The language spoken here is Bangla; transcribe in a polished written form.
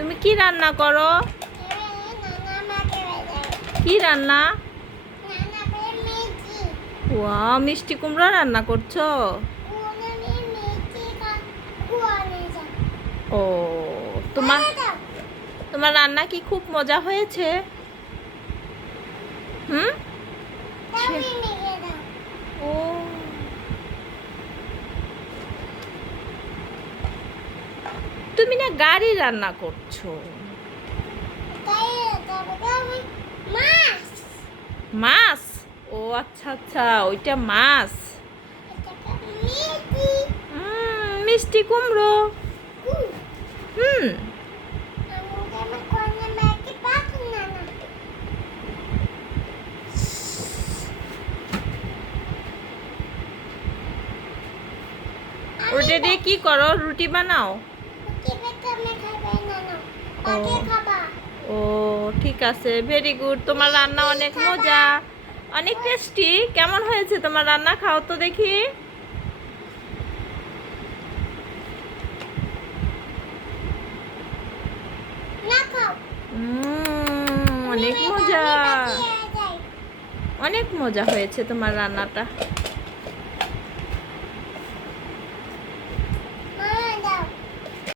তুমি কি রান্না করো? কি রান্না? ওয়াও, মিষ্টি কুমড়া রান্না করছো? ও, তোমার তোমার রান্না কি খুব মজা হয়েছে? হুম। ও, তুমি না গাড়ি রান্না করছো? মাছ? ও আচ্ছা আচ্ছা, ওইটা মাছ। মিষ্টি কুমড়ো। হুম। ওটা দিয়ে কি করো? রুটি বানাও? ও ঠিক আছে, ভেরি গুড। তোমার রান্না অনেক মজা, অনেক টেস্টি। কেমন হয়েছে তোমার রান্না? খাও তো দেখি। অনেক মজা, অনেক মজা হয়েছে তোমার রান্নাটা।